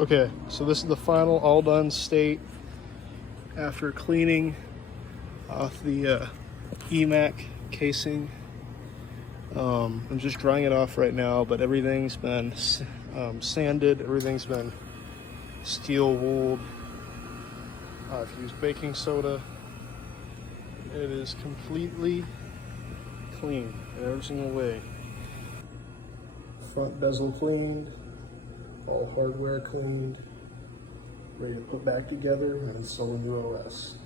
Okay, so this is the final all done state after cleaning off the eMac casing. I'm just drying it off right now, but everything's been sanded, everything's been steel wooled. I've used baking soda. It is completely clean in every single way. Front bezel cleaned, all hardware cleaned, ready to put back together and install a new OS.